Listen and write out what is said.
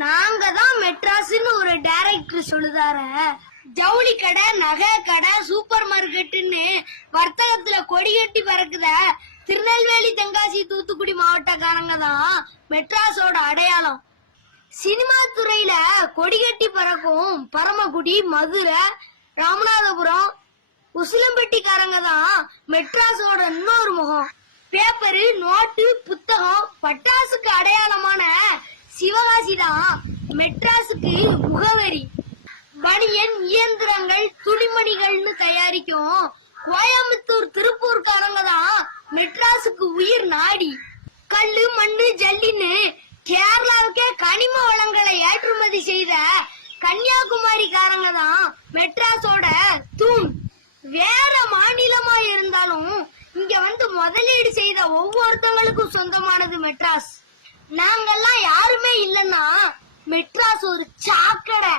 தான் மெட்ராஸ்னு ஒரு டைரக்டர் சொல்லுதாரு. ஜவுளி கடை நகை கடை சூப்பர் மார்க்கெட்டுன்னு வர்த்தகத்துல கொடி கட்டி பறக்குத. திருநெல்வேலி தென்காசி தூத்துக்குடி மாவட்டக்காரங்க தான் மெட்ராஸோட அடையாளம். சினிமா துறையில கொடி கட்டி பறக்கும் பரமக்குடி மதுரை ராமநாதபுரம் உசிலம்பட்டிக்காரங்க தான் மெட்ராஸோட இன்னொரு முகம். பேப்பரு நோட்டு புத்தகம் பட்டாசுக்கு அடையாளமான சிவகாசி தான் மெட்ராஸுக்கு முகவரி. பனியன் இயந்திரங்கள் துணிமணிகள்னு தயாரிக்கும் கோயம்புத்தூர் திருப்பூர்காரங்க தான் மெட்ராஸுக்கு உயிர் நாடி. கல்லு மண்ணு ஜல்லின்னு கேரளாவுக்கே கனிம வளங்களை ஏற்றுமதி செய்த கன்னியாகுமரிக்காரங்க தான் மெட்ராஸோட தூண். வேற மாநிலமா இருந்தாலும் இங்க வந்து முதலீடு செய்த ஒவ்வொருத்தங்களுக்கும் சொந்தமானது மெட்ராஸ். நாங்கெல்லாம் யாருமே இல்லைன்னா மெட்ராஸ் ஒரு சாக்கடை.